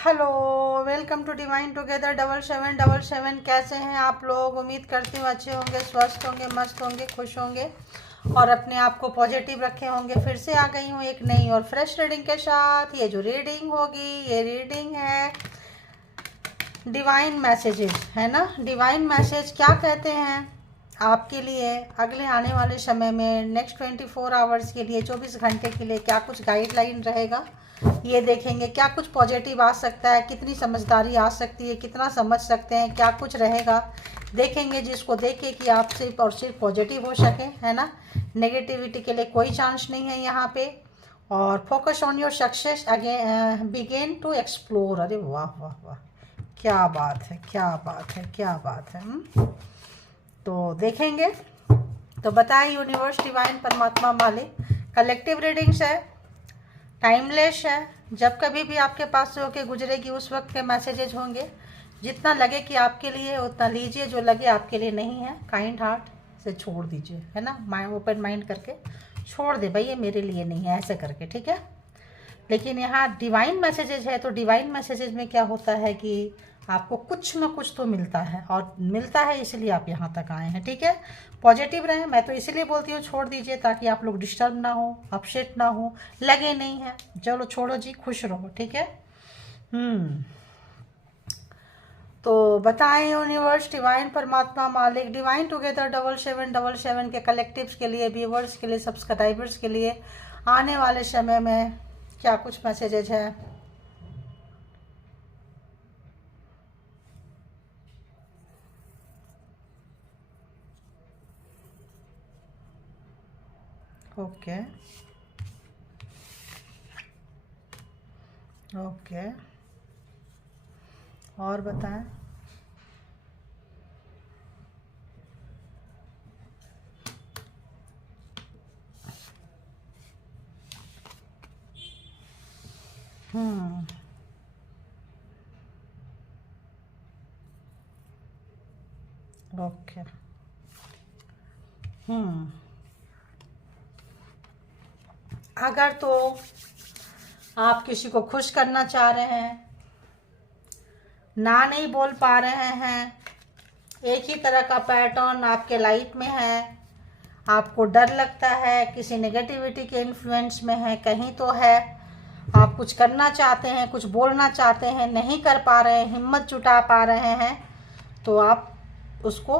Hello, welcome to divine together 7777। कैसे हैं आप लोग? उम्मीद करती हूँ अच्छे होंगे, स्वस्थ होंगे, मस्त होंगे, खुश होंगे और अपने आप को पॉजिटिव रखे होंगे। फिर से आ गई हूँ एक नई और फ्रेश रीडिंग के साथ। ये जो रीडिंग होगी, ये रीडिंग है डिवाइन मैसेजेस, है ना। डिवाइन मैसेज क्या कहते हैं आपके लिए अगले आने वाले समय में, नेक्स्ट 24 आवर्स के लिए, 24 घंटे के लिए क्या कुछ गाइडलाइन रहेगा, ये देखेंगे। क्या कुछ पॉजिटिव आ सकता है, कितनी समझदारी आ सकती है, कितना समझ सकते हैं, क्या कुछ रहेगा देखेंगे, जिसको देखे कि आप सिर्फ और सिर्फ पॉजिटिव हो सके, है ना। नेगेटिविटी के लिए कोई चांस नहीं है यहाँ पे। और focus on your success again, begin to explore. अरे वाह वाह वाह, क्या बात है, क्या बात है, क्या बात है। तो देखेंगे। तो बताएं यूनिवर्स, डिवाइन, परमात्मा, मालिक। कलेक्टिव रीडिंग्स है, टाइमलेस है। जब कभी भी आपके पास से होके गुजरेगी उस वक्त के मैसेजेस होंगे। जितना लगे कि आपके लिए उतना लीजिए, जो लगे आपके लिए नहीं है काइंड हार्ट से छोड़ दीजिए, है ना। माइंड ओपन माइंड करके छोड़ दे भाई, ये मेरे लिए नहीं है, ऐसे करके, ठीक है। लेकिन यहाँ डिवाइन मैसेजेस है, तो डिवाइन मैसेजेस में क्या होता है कि आपको कुछ ना कुछ तो मिलता है, और मिलता है इसलिए आप यहाँ तक आए हैं, ठीक है। पॉजिटिव रहें, मैं तो इसीलिए बोलती हूँ छोड़ दीजिए, ताकि आप लोग डिस्टर्ब ना हो, अपसेट ना हो, लगे नहीं है। चलो छोड़ो जी, खुश रहो, ठीक है। तो बताएं यूनिवर्स, डिवाइन, परमात्मा, मालिक, डिवाइन टुगेदर 7777 के कलेक्टिव्स के लिए, व्यूवर्स के लिए, सब्सक्राइबर्स के लिए आने वाले समय में क्या कुछ मैसेजेज है। ओके ओके, और बताएं। ओके। अगर तो आप किसी को खुश करना चाह रहे हैं, ना नहीं बोल पा रहे हैं, एक ही तरह का पैटर्न आपके लाइफ में है, आपको डर लगता है, किसी नेगेटिविटी के इन्फ्लुएंस में है, कहीं तो है, आप कुछ करना चाहते हैं, कुछ बोलना चाहते हैं, नहीं कर पा रहे हैं, हिम्मत जुटा पा रहे हैं, तो आप उसको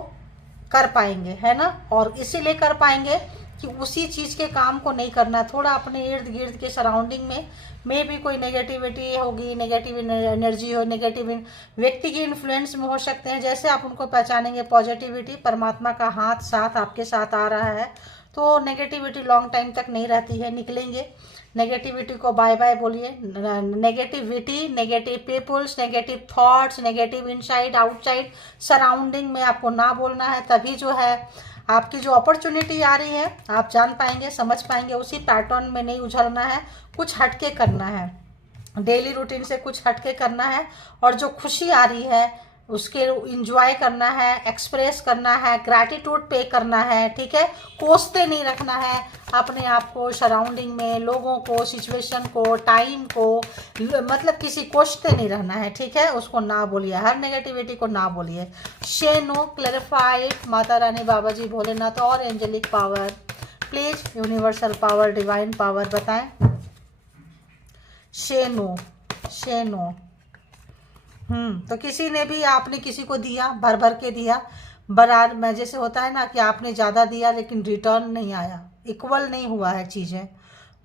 कर पाएंगे, है ना। और इसीलिए कर पाएंगे कि उसी चीज़ के काम को नहीं करना। थोड़ा अपने इर्द गिर्द के सराउंडिंग में भी कोई नेगेटिविटी होगी, नेगेटिव एनर्जी हो, नेगेटिव व्यक्ति की इन्फ्लुएंस में हो सकते हैं। जैसे आप उनको पहचानेंगे, पॉजिटिविटी, परमात्मा का हाथ साथ आपके साथ आ रहा है, तो नेगेटिविटी लॉन्ग टाइम तक नहीं रहती है, निकलेंगे। नेगेटिविटी को बाय बाय बोलिए। Negativity, negative peoples, negative thoughts, negative inside outside surrounding में आपको ना बोलना है। तभी जो है आपकी जो अपॉर्चुनिटी आ रही है आप जान पाएंगे, समझ पाएंगे। उसी पैटर्न में नहीं उछलना है, कुछ हटके करना है, डेली रूटीन से कुछ हटके करना है। और जो खुशी आ रही है उसके इंजॉय करना है, एक्सप्रेस करना है, ग्रैटिट्यूड पे करना है, ठीक है। कोसते नहीं रखना है अपने आप को, सराउंडिंग में, लोगों को, सिचुएशन को, टाइम को, मतलब किसी कोसते नहीं रहना है, ठीक है। उसको ना बोलिए, हर नेगेटिविटी को ना बोलिए। शे नो, क्लैरिफाइड। माता रानी, बाबा जी, भोलेनाथ और angelic power, please universal power, divine power बताएं। शे नो, शे नो। तो किसी ने भी, आपने किसी को दिया, भर भर के दिया, बराबर में, जैसे होता है ना कि आपने ज़्यादा दिया लेकिन रिटर्न नहीं आया, इक्वल नहीं हुआ है चीज़ें,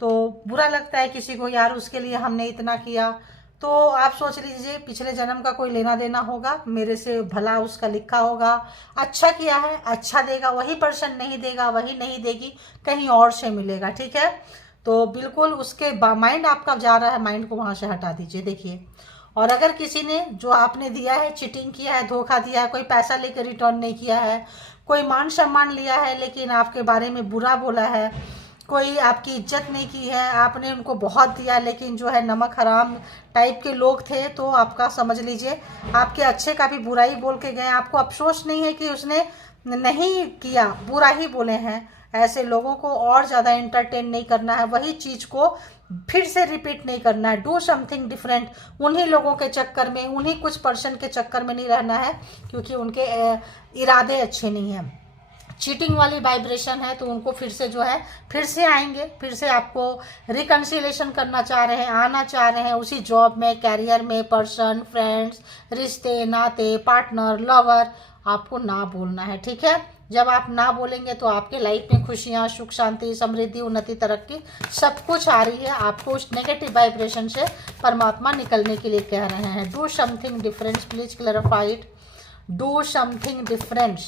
तो बुरा लगता है किसी को, यार उसके लिए हमने इतना किया। तो आप सोच लीजिए पिछले जन्म का कोई लेना देना होगा, मेरे से भला उसका लिखा होगा, अच्छा किया है, अच्छा देगा, वही पर्सन नहीं देगा, वही नहीं देगी, कहीं और से मिलेगा, ठीक है। तो बिल्कुल उसके माइंड आपका जा रहा है, माइंड को वहाँ से हटा दीजिए, देखिए। और अगर किसी ने जो आपने दिया है चीटिंग किया है, धोखा दिया है, कोई पैसा लेकर रिटर्न नहीं किया है, कोई मान सम्मान लिया है लेकिन आपके बारे में बुरा बोला है, कोई आपकी इज्जत नहीं की है, आपने उनको बहुत दिया लेकिन जो है नमक हराम टाइप के लोग थे, तो आपका समझ लीजिए आपके अच्छे का भी बुराई बोल के गए, आपको अफसोस नहीं है कि उसने नहीं किया, बुरा ही बोले हैं, ऐसे लोगों को और ज़्यादा एंटरटेन नहीं करना है, वही चीज़ को फिर से रिपीट नहीं करना है। Do something different. उन्हीं लोगों के चक्कर में, उन्हीं कुछ पर्सन के चक्कर में नहीं रहना है, क्योंकि उनके इरादे अच्छे नहीं हैं। चीटिंग वाली वाइब्रेशन है, तो उनको फिर से जो है फिर से आएंगे, फिर से आपको रिकन्सिलेशन करना चाह रहे हैं, आना चाह रहे हैं उसी जॉब में, कैरियर में, पर्सन, फ्रेंड्स, रिश्ते नाते, पार्टनर, लवर। आपको ना बोलना है, ठीक है। जब आप ना बोलेंगे तो आपके लाइफ में खुशियाँ, सुख, शांति, समृद्धि, उन्नति, तरक्की सब कुछ आ रही है। आपको उस नेगेटिव वाइब्रेशन से परमात्मा निकलने के लिए कह रहे हैं। Do something different, please clarify it. Do something different.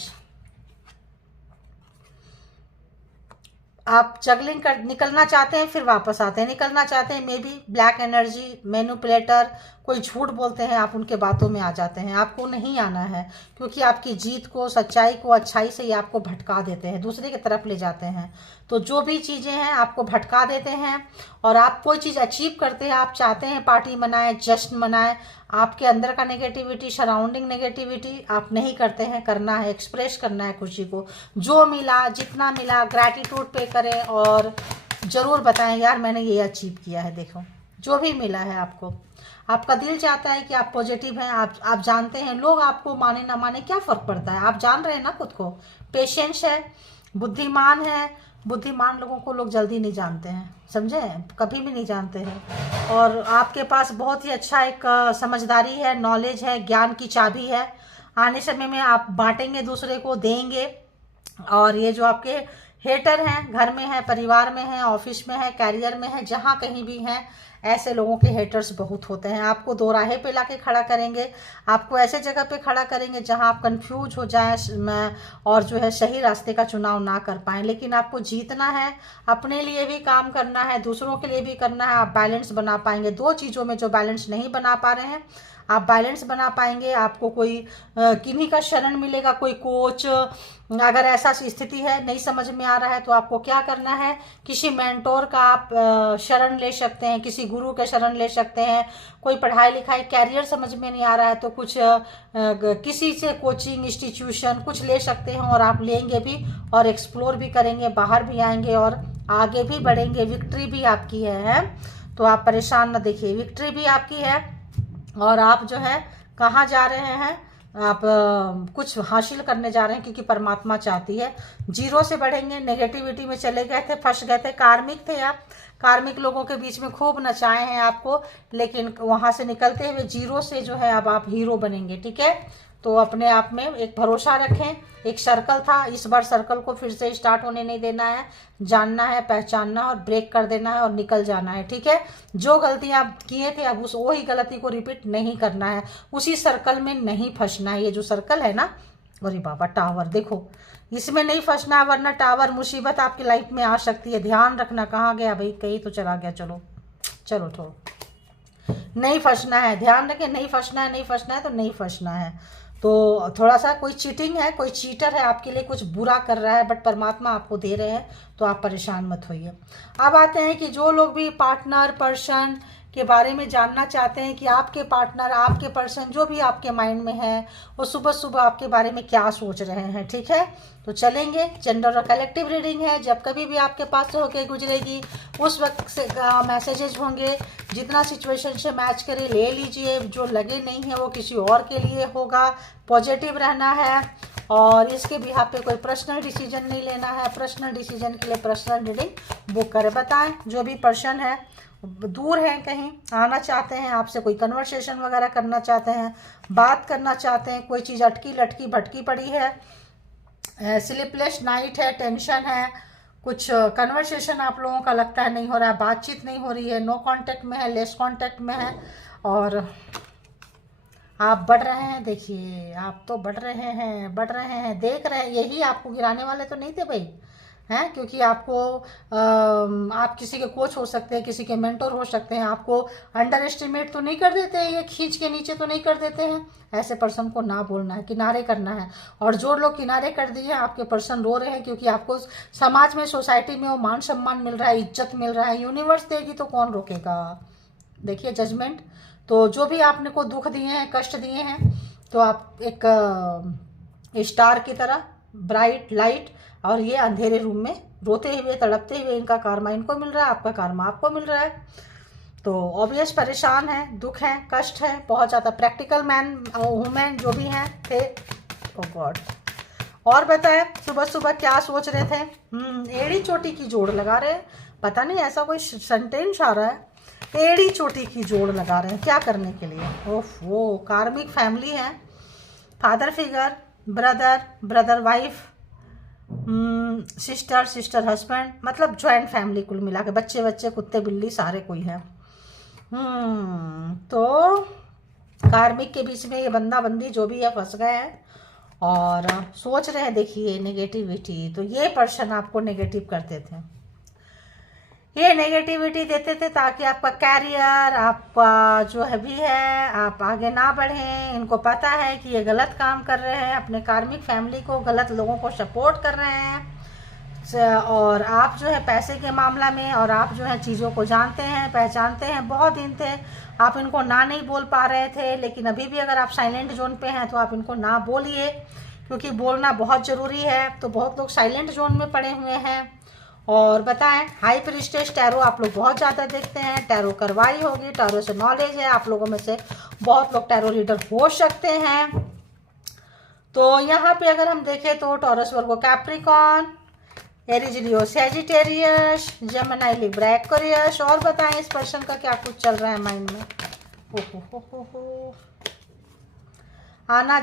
आप जगलिंग कर निकलना चाहते हैं, फिर वापस आते हैं, निकलना चाहते हैं, may be black energy, manipulator, कोई झूठ बोलते हैं, आप उनके बातों में आ जाते हैं। आपको नहीं आना है, क्योंकि आपकी जीत को, सच्चाई को, अच्छाई से ये आपको भटका देते हैं, दूसरे की तरफ ले जाते हैं। तो जो भी चीज़ें हैं आपको भटका देते हैं, और आप कोई चीज़ अचीव करते हैं, आप चाहते हैं पार्टी मनाएं, जश्न मनाएं, आपके अंदर का नेगेटिविटी, सराउंडिंग नेगेटिविटी आप नहीं करते हैं। करना है, एक्सप्रेस करना है खुशी को। जो मिला, जितना मिला, ग्रैटिट्यूड पे करें और ज़रूर बताएं, यार मैंने ये अचीव किया है, देखो जो भी मिला है आपको। आपका दिल चाहता है कि आप पॉजिटिव हैं, आप जानते हैं, लोग आपको माने ना माने क्या फ़र्क पड़ता है, आप जान रहे हैं ना खुद को। पेशेंस है, बुद्धिमान है। बुद्धिमान लोगों को लोग जल्दी नहीं जानते हैं, समझे, कभी भी नहीं जानते हैं। और आपके पास बहुत ही अच्छा एक समझदारी है, नॉलेज है, ज्ञान की चाबी है। आने समय में आप बांटेंगे, दूसरे को देंगे। और ये जो आपके हेटर हैं, घर में है, परिवार में है, ऑफिस में है, कैरियर में है, जहाँ कहीं भी हैं, ऐसे लोगों के हेटर्स बहुत होते हैं। आपको दोराहे पे लाके खड़ा करेंगे, आपको ऐसे जगह पे खड़ा करेंगे जहां आप कंफ्यूज हो जाएं और जो है सही रास्ते का चुनाव ना कर पाएं। लेकिन आपको जीतना है, अपने लिए भी काम करना है, दूसरों के लिए भी करना है। आप बैलेंस बना पाएंगे। दो चीज़ों में जो बैलेंस नहीं बना पा रहे हैं, आप बैलेंस बना पाएंगे। आपको कोई किन्हीं का शरण मिलेगा, कोई कोच। अगर ऐसा स्थिति है, नहीं समझ में आ रहा है, तो आपको क्या करना है, किसी मेंटोर का आप शरण ले सकते हैं, किसी गुरु के शरण ले सकते हैं। कोई पढ़ाई लिखाई, कैरियर समझ में नहीं आ रहा है, तो कुछ किसी से कोचिंग इंस्टीट्यूशन कुछ ले सकते हैं, और आप लेंगे भी और एक्सप्लोर भी करेंगे, बाहर भी आएंगे और आगे भी बढ़ेंगे। विक्ट्री भी आपकी है? तो आप परेशान न देखिए, विक्ट्री भी आपकी है। और आप जो है कहाँ जा रहे हैं, आप कुछ हासिल करने जा रहे हैं, क्योंकि परमात्मा चाहती है। जीरो से बढ़ेंगे। नेगेटिविटी में चले गए थे, फंस गए थे, कार्मिक थे आप, कार्मिक लोगों के बीच में खूब नचाए हैं आपको, लेकिन वहां से निकलते हुए जीरो से जो है अब आप हीरो बनेंगे, ठीक है। तो अपने आप में एक भरोसा रखें। एक सर्कल था, इस बार सर्कल को फिर से स्टार्ट होने नहीं देना है। जानना है, पहचानना है और ब्रेक कर देना है और निकल जाना है, ठीक है। जो गलतियां आप किए थे, अब वही गलती को रिपीट नहीं करना है, उसी सर्कल में नहीं फंसना है। ये जो सर्कल है ना, अरे बाबा टावर देखो, इसमें नहीं फंसना है, वरना टावर मुसीबत आपकी लाइफ में आ सकती है। ध्यान रखना। कहाँ गया भाई, कहीं तो चला गया। चलो चलो, थोड़ा नहीं फंसना है, ध्यान रखें। नहीं फंसना है, नहीं फंसना है तो नहीं फंसना है। तो थोड़ा सा कोई चीटिंग है, कोई चीटर है, आपके लिए कुछ बुरा कर रहा है, बट परमात्मा आपको दे रहे हैं, तो आप परेशान मत होइए। अब आते हैं कि जो लोग भी पार्टनर, पर्सन के बारे में जानना चाहते हैं कि आपके पार्टनर, आपके पर्सन जो भी आपके माइंड में है, वो सुबह सुबह आपके बारे में क्या सोच रहे हैं, ठीक है। तो चलेंगे, जेंडर और कलेक्टिव रीडिंग है। जब कभी भी आपके पास से होके गुजरेगी, उस वक्त से मैसेजेस होंगे, जितना सिचुएशन से मैच करे ले लीजिए। जो लगे नहीं है वो किसी और के लिए होगा। पॉजिटिव रहना है, और इसके बिहाफ पे कोई पर्सनल डिसीजन नहीं लेना है। पर्सनल डिसीजन के लिए पर्सनल रीडिंग बुक करें। बताएं, जो भी पर्सन है, दूर हैं, कहीं आना चाहते हैं आपसे, कोई कन्वर्सेशन वगैरह करना चाहते हैं, बात करना चाहते हैं, कोई चीज़ अटकी लटकी भटकी पड़ी है, स्लीपलेस नाइट है, टेंशन है, कुछ कन्वर्सेशन आप लोगों का लगता है नहीं हो रहा है, बातचीत नहीं हो रही है, नो कांटेक्ट में है, लेस कांटेक्ट में है, और आप बढ़ रहे हैं। देखिए, आप तो बढ़ रहे हैं, बढ़ रहे हैं, देख रहे हैं। यही आपको गिराने वाले तो नहीं थे भाई, हैं, क्योंकि आपको आप किसी के कोच हो सकते हैं, किसी के मेंटोर हो सकते हैं। आपको अंडर एस्टिमेट तो नहीं कर देते हैं, ये खींच के नीचे तो नहीं कर देते हैं। ऐसे पर्सन को ना बोलना है, किनारे करना है। और जो लोग किनारे कर दिए हैं, आपके पर्सन रो रहे हैं, क्योंकि आपको समाज में, सोसाइटी में वो मान सम्मान मिल रहा है, इज्जत मिल रहा है। यूनिवर्स देगी तो कौन रोकेगा। देखिए जजमेंट। तो जो भी आपने को दुख दिए हैं, कष्ट दिए हैं, तो आप एक स्टार की तरह ब्राइट लाइट, और ये अंधेरे रूम में रोते हुए तड़पते हुए इनका कार्मा इनको मिल रहा है, आपका कार्मा आपको मिल रहा है। तो ऑब्वियस परेशान है, दुख है, कष्ट है बहुत ज़्यादा। प्रैक्टिकल मैन वुमेन जो भी हैं थे। ओ गॉड। और बताए सुबह सुबह क्या सोच रहे थे? एड़ी चोटी की जोड़ लगा रहे हैं, पता नहीं ऐसा कोई सेंटेंस आ रहा है। एड़ी चोटी की जोड़ लगा रहे हैं क्या करने के लिए? ओफ, वो कार्मिक फैमिली है, father figure, brother wife, sister husband, मतलब ज्वाइंट फैमिली कुल मिला के, बच्चे कुत्ते बिल्ली सारे कोई है। तो कार्मिक के बीच में ये बंदा बंदी जो भी है फंस गए हैं और सोच रहे हैं। देखिए नेगेटिविटी, तो ये पर्सन आपको नेगेटिव करते थे, ये नेगेटिविटी देते थे ताकि आपका कैरियर, आपका जो है भी है, आप आगे ना बढ़ें। इनको पता है कि ये गलत काम कर रहे हैं, अपने कार्मिक फैमिली को, गलत लोगों को सपोर्ट कर रहे हैं। और आप जो है पैसे के मामला में, और आप जो है चीज़ों को जानते हैं, पहचानते हैं। बहुत दिन थे आप इनको ना नहीं बोल पा रहे थे, लेकिन अभी भी अगर आप साइलेंट जोन पे हैं तो आप इनको ना बोलिए, क्योंकि बोलना बहुत ज़रूरी है। तो बहुत लोग साइलेंट जोन में पड़े हुए हैं। और बताएं, हाई प्रीस्टेस टैरो आप लोग बहुत ज़्यादा देखते हैं, टैरो करवाई होगी, टैरो से नॉलेज है, आप लोगों में से बहुत लोग टैरो रीडर हो सकते हैं। तो यहाँ पे अगर हम देखें तो टॉरस, वर्गो, कैप्रिकॉन, एरीज, लियो, सैजिटेरियस, जेमिनी, लिब्रा, एक्वेरियस। और बताएं इस पर्सन का क्या कुछ चल रहा है माइंड में? हो। आना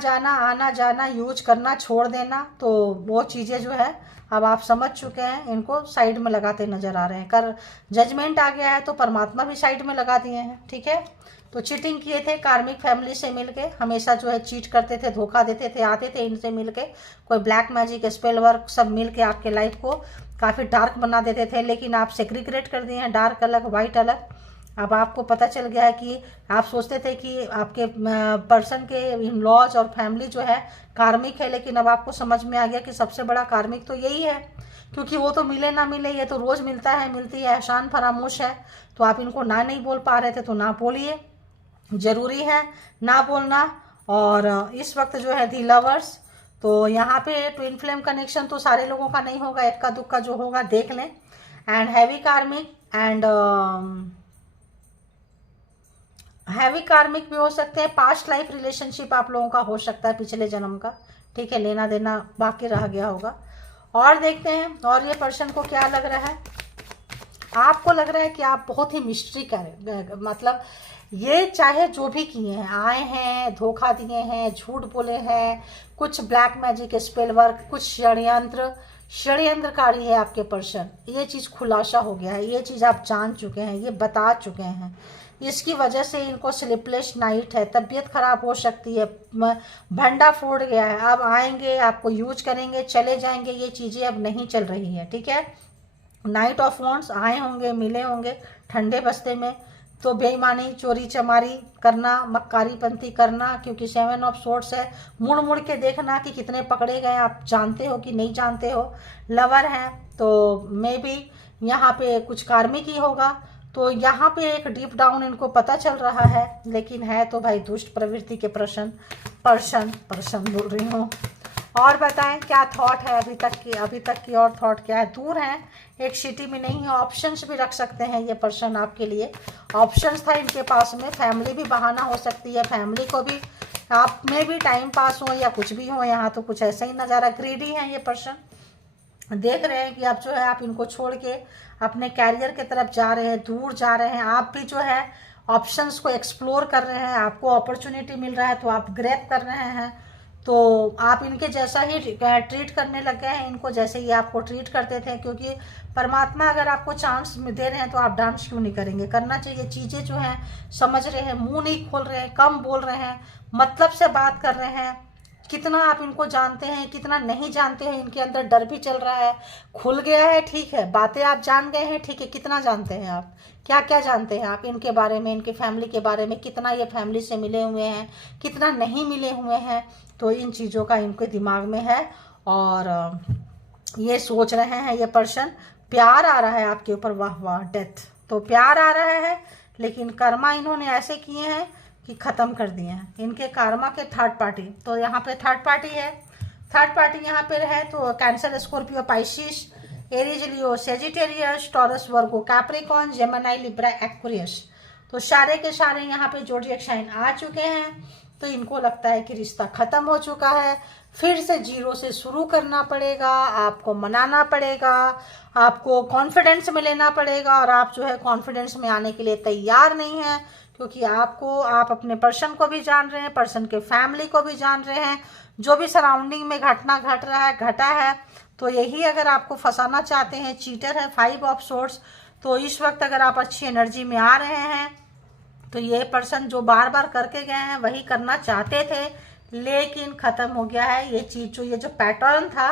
जाना यूज करना छोड़ देना, तो वो चीज़ें जो है अब आप समझ चुके हैं, इनको साइड में लगाते नजर आ रहे हैं। कर जजमेंट आ गया है तो परमात्मा भी साइड में लगा दिए हैं, ठीक है। तो चीटिंग किए थे कार्मिक फैमिली से मिलके, हमेशा जो है चीट करते थे, धोखा देते थे, आते थे इनसे मिलके, कोई ब्लैक मैजिक, स्पेल वर्क सब मिलके आपके लाइफ को काफ़ी डार्क बना देते थे। लेकिन आप सेग्रीगेट कर दिए हैं, डार्क अलग, वाइट अलग। अब आपको पता चल गया है कि आप सोचते थे कि आपके पर्सन के इन लॉज और फैमिली जो है कार्मिक है, लेकिन अब आपको समझ में आ गया कि सबसे बड़ा कार्मिक तो यही है, क्योंकि वो तो मिले ना मिले, ये तो रोज़ मिलता है, मिलती है, एहसान फरामोश है। तो आप इनको ना नहीं बोल पा रहे थे, तो ना बोलिए, ज़रूरी है ना बोलना। और इस वक्त जो है दी लवर्स, तो यहाँ पे ट्विन फ्लेम कनेक्शन तो सारे लोगों का नहीं होगा, एक का दुक्का जो होगा देख लें। एंड हैवी कार्मिक भी हो सकते हैं। पास्ट लाइफ रिलेशनशिप आप लोगों का हो सकता है, पिछले जन्म का, ठीक है, लेना देना बाकी रह गया होगा। और देखते हैं और ये पर्सन को क्या लग रहा है। आपको लग रहा है कि आप बहुत ही मिस्ट्री करें, मतलब ये चाहे जो भी किए हैं, आए हैं, धोखा दिए हैं, झूठ बोले हैं, कुछ ब्लैक मैजिक, स्पेल वर्क, कुछ षड्यंत्रकारी है आपके पर्सन। ये चीज़ खुलासा हो गया है, ये चीज़ आप जान चुके हैं, ये बता चुके हैं। इसकी वजह से इनको स्लीपलेस नाइट है, तबीयत खराब हो सकती है, भंडा फूट गया है। अब आएंगे, आपको यूज करेंगे, चले जाएंगे, ये चीज़ें अब नहीं चल रही है, ठीक है। नाइट ऑफ वॉन्ड्स आए होंगे, मिले होंगे ठंडे बस्ते में, तो बेईमानी, चोरी चमारी करना, मक्कारी पंथी करना, क्योंकि 7 ऑफ सोर्ड्स है। मुड़ मुड़ के देखना कि कितने पकड़े गए, आप जानते हो कि नहीं जानते हो। लवर हैं तो मे बी यहाँ पे कुछ कार्मिक ही होगा। तो यहाँ पे एक डीप डाउन इनको पता चल रहा है, लेकिन है तो भाई दुष्ट प्रवृत्ति के पर्सन बोल रही हूँ। और बताएं क्या थॉट है अभी तक की और थॉट क्या है? दूर हैं, एक सिटी में नहीं है, ऑप्शंस भी रख सकते हैं ये पर्सन आपके लिए। ऑप्शंस था इनके पास में, फैमिली भी बहाना हो सकती है, फैमिली को भी आप में भी टाइम पास हो या कुछ भी हो। यहाँ तो कुछ ऐसा ही नज़ारा, ग्रीडी हैं ये पर्सन, देख रहे हैं कि आप जो है आप इनको छोड़ के अपने कैरियर की तरफ जा रहे हैं, दूर जा रहे हैं। आप भी जो है ऑप्शंस को एक्सप्लोर कर रहे हैं, आपको अपॉर्चुनिटी मिल रहा है तो आप ग्रैब कर रहे हैं। तो आप इनके जैसा ही ट्रीट करने लग गए हैं इनको, जैसे ये आपको ट्रीट करते थे। क्योंकि परमात्मा अगर आपको चांस दे रहे हैं तो आप डांस क्यों नहीं करेंगे? करना चाहिए। चीज़ें जो हैं समझ रहे हैं, मुंह नहीं खोल रहे हैं, कम बोल रहे हैं, मतलब से बात कर रहे हैं। कितना आप इनको जानते हैं, कितना नहीं जानते हैं, इनके अंदर डर भी चल रहा है, खुल गया है, ठीक है, बातें आप जान गए हैं, ठीक है। कितना जानते हैं आप, क्या क्या जानते हैं आप इनके बारे में, इनके फैमिली के बारे में, कितना ये फैमिली से मिले हुए हैं, कितना नहीं मिले हुए हैं। तो इन चीज़ों का इनके दिमाग में है और ये सोच रहे हैं ये पर्सन। प्यार आ रहा है आपके ऊपर, वाह वाह, डेथ, तो प्यार आ रहा है, लेकिन कर्मा इन्होंने ऐसे किए हैं कि ख़त्म कर दिए हैं। इनके कर्मा के थर्ड पार्टी, तो यहाँ पे थर्ड पार्टी है, थर्ड पार्टी यहाँ पे है तो कैंसर, स्कॉर्पियो, पाइसिस, एरीज, लियो, सेजिटेरियस, टॉरस, वर्गो, कैप्रिकॉर्न, जेमिनी, लिब्रा, एक्वेरियस। तो सारे के सारे यहाँ पे जोडिएक साइन आ चुके हैं। तो इनको लगता है कि रिश्ता खत्म हो चुका है, फिर से जीरो से शुरू करना पड़ेगा, आपको मनाना पड़ेगा, आपको कॉन्फिडेंस में लेना पड़ेगा। और आप जो है कॉन्फिडेंस में आने के लिए तैयार नहीं है, क्योंकि आप अपने पर्सन को भी जान रहे हैं, पर्सन के फैमिली को भी जान रहे हैं, जो भी सराउंडिंग में घटना घट रहा है, घटा है। तो यही अगर आपको फंसाना चाहते हैं, चीटर है, 5 ऑफ सोर्ड्स। तो इस वक्त अगर आप अच्छी एनर्जी में आ रहे हैं, तो ये पर्सन जो बार बार करके गए हैं वही करना चाहते थे, लेकिन ख़त्म हो गया है ये चीज़। जो ये जो पैटर्न था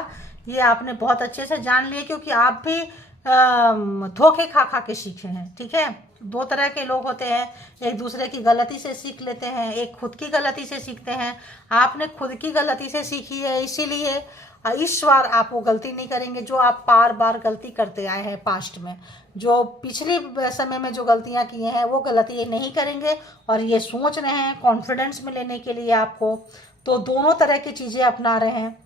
ये आपने बहुत अच्छे से जान लिया, क्योंकि आप भी धोखे खा खा के सीखे हैं। ठीक है, 2 तरह के लोग होते हैं, एक दूसरे की गलती से सीख लेते हैं, एक खुद की गलती से सीखते हैं। आपने खुद की गलती से सीखी है, इसीलिए इस बार आप वो गलती नहीं करेंगे जो आप बार बार गलती करते आए हैं पास्ट में। जो पिछले समय में जो गलतियां की हैं वो गलती ये नहीं करेंगे, और ये सोच रहे हैं कॉन्फिडेंस में लेने के लिए आपको। तो दोनों तरह की चीज़ें अपना रहे हैं,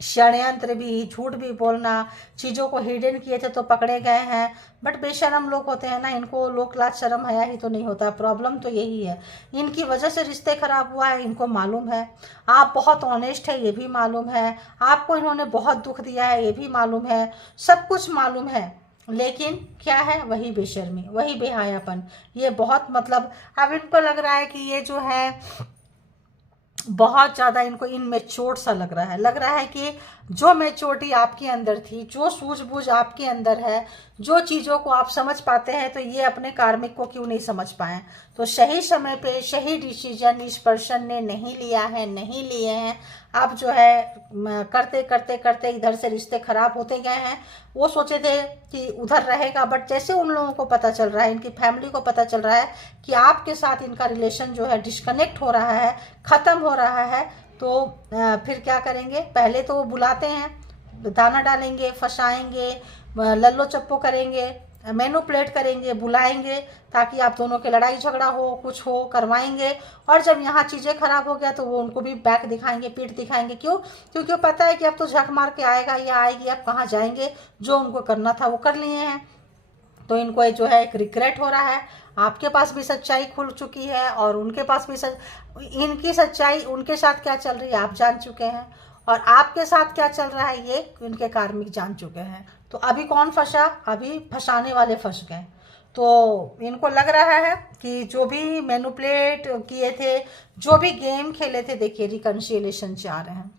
षड्यंत्र भी, झूठ भी बोलना, चीज़ों को हिडन किए थे तो पकड़े गए हैं। बट बेशरम लोग होते हैं ना, इनको लोक लाज शर्म हया ही तो नहीं होता। प्रॉब्लम तो यही है, इनकी वजह से रिश्ते खराब हुआ है, इनको मालूम है। आप बहुत ऑनेस्ट है, ये भी मालूम है। आपको इन्होंने बहुत दुख दिया है, ये भी मालूम है। सब कुछ मालूम है, लेकिन क्या है, वही बेशर्मी, वही बेहायापन। ये बहुत मतलब अब इनको लग रहा है कि ये जो है बहुत ज़्यादा इनको इनमेच्योर सा लग रहा है कि जो मैच्योरिटी आपके अंदर थी, जो सूझबूझ आपके अंदर है, जो चीज़ों को आप समझ पाते हैं, तो ये अपने कार्मिक को क्यों नहीं समझ पाए। तो सही समय पे सही डिसीजन इस पर्सन ने नहीं लिया है, नहीं लिए हैं। आप जो है करते करते करते इधर से रिश्ते खराब होते गए हैं। वो सोचे थे कि उधर रहेगा, बट जैसे उन लोगों को पता चल रहा है, इनकी फैमिली को पता चल रहा है कि आपके साथ इनका रिलेशन जो है डिस्कनेक्ट हो रहा है, ख़त्म हो रहा है, तो फिर क्या करेंगे। पहले तो वो बुलाते हैं, दाना डालेंगे, फंसाएंगे, लल्लो चप्पो करेंगे, मैनिपुलेट करेंगे, बुलाएंगे, ताकि आप दोनों के लड़ाई झगड़ा हो, कुछ हो, करवाएंगे। और जब यहाँ चीज़ें खराब हो गया तो वो उनको भी बैक दिखाएंगे, पीठ दिखाएंगे। क्यों? क्योंकि वो पता है कि अब तो झक मार के आएगा या आएगी, अब कहाँ जाएंगे, जो उनको करना था वो कर लिए हैं। तो इनको जो है एक रिग्रेट हो रहा है। आपके पास भी सच्चाई खुल चुकी है, और उनके पास भी इनकी सच्चाई उनके साथ क्या चल रही है आप जान चुके हैं, और आपके साथ क्या चल रहा है ये इनके कार्मिक जान चुके हैं। तो अभी कौन फंसा? अभी फंसाने वाले फंस गए। तो इनको लग रहा है कि जो भी मैनिपुलेट किए थे, जो भी गेम खेले थे, देखिए रिकन्सिलिएशन चाह रहे हैं,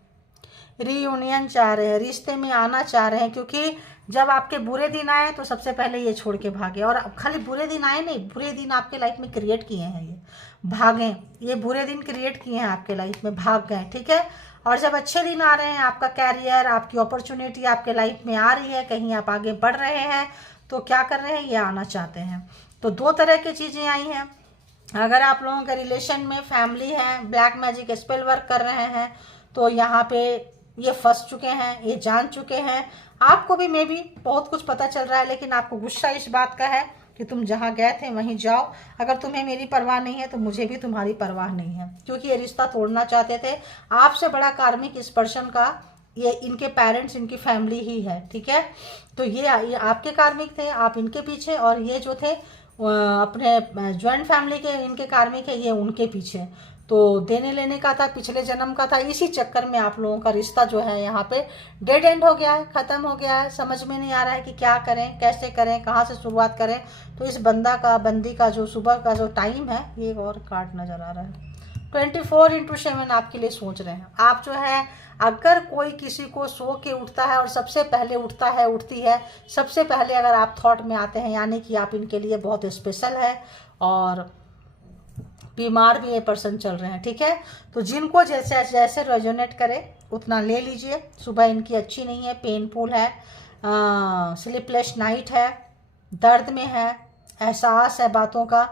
रीयूनियन चाह रहे हैं, रिश्ते में आना चाह रहे हैं। क्योंकि जब आपके बुरे दिन आए तो सबसे पहले ये छोड़ के भागे, और खाली बुरे दिन आए नहीं, बुरे दिन आपके लाइफ में क्रिएट किए हैं, ये भागें, ये बुरे दिन क्रिएट किए हैं आपके लाइफ में, भाग गए। ठीक है, और जब अच्छे दिन आ रहे हैं, आपका कैरियर, आपकी अपॉर्चुनिटी आपके लाइफ में आ रही है, कहीं आप आगे बढ़ रहे हैं, तो क्या कर रहे हैं, ये आना चाहते हैं। तो 2 तरह की चीज़ें आई हैं। अगर आप लोगों के रिलेशन में फैमिली है, ब्लैक मैजिक स्पेल वर्क कर रहे हैं, तो यहाँ पे ये फंस चुके हैं, ये जान चुके हैं। आपको भी मे भी बहुत कुछ पता चल रहा है, लेकिन आपको गुस्सा इस बात का है कि तुम जहाँ गए थे वहीं जाओ। अगर तुम्हें मेरी परवाह नहीं है तो मुझे भी तुम्हारी परवाह नहीं है, क्योंकि ये रिश्ता तोड़ना चाहते थे। आपसे बड़ा कार्मिक इस पर्सन का ये इनके पेरेंट्स, इनकी फैमिली ही है। ठीक है, तो ये आपके कार्मिक थे, आप इनके पीछे, और ये जो थे अपने ज्वाइंट फैमिली के इनके कार्मिक है, ये उनके पीछे। तो देने लेने का था, पिछले जन्म का था, इसी चक्कर में आप लोगों का रिश्ता जो है यहाँ पे डेड एंड हो गया है, ख़त्म हो गया है। समझ में नहीं आ रहा है कि क्या करें, कैसे करें, कहाँ से शुरुआत करें। तो इस बंदी का जो सुबह का जो टाइम है, ये और कार्ड नज़र आ रहा है, 24/7 आपके लिए सोच रहे हैं। आप जो है अगर कोई किसी को सो के उठता है और सबसे पहले उठती है सबसे पहले अगर आप थॉट में आते हैं, यानी कि आप इनके लिए बहुत स्पेशल है, और बीमार भी ये पर्सन चल रहे हैं। ठीक है, तो जिनको जैसे जैसे रेजोनेट करे उतना ले लीजिए। सुबह इनकी अच्छी नहीं है, पेनफुल है, स्लीपलेस नाइट है, दर्द में है, एहसास है बातों का।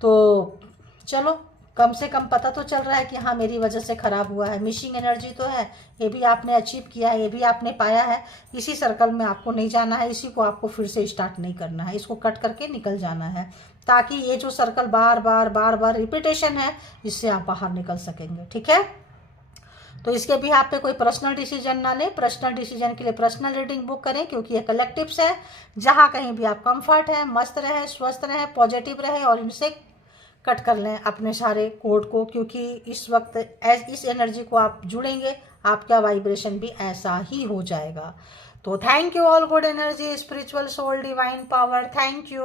तो चलो कम से कम पता तो चल रहा है कि हाँ मेरी वजह से ख़राब हुआ है। मिसिंग एनर्जी तो है, ये भी आपने अचीव किया है, ये भी आपने पाया है। इसी सर्कल में आपको नहीं जाना है, इसी को आपको फिर से स्टार्ट नहीं करना है, इसको कट करके निकल जाना है, ताकि ये जो सर्कल बार बार रिपीटेशन है, इससे आप बाहर निकल सकेंगे। ठीक है, तो इसके भी आप पे कोई पर्सनल डिसीजन ना लें। पर्सनल डिसीजन के लिए पर्सनल रीडिंग बुक करें, क्योंकि ये कलेक्टिव्स है। जहाँ कहीं भी आप कंफर्ट है, मस्त रहे, स्वस्थ रहे, पॉजिटिव रहे और इनसे कट कर लें अपने सारे कोड को, क्योंकि इस वक्त इस एनर्जी को आप जुड़ेंगे, आपका वाइब्रेशन भी ऐसा ही हो जाएगा। तो thank you all good energy, spiritual soul, divine power, thank you.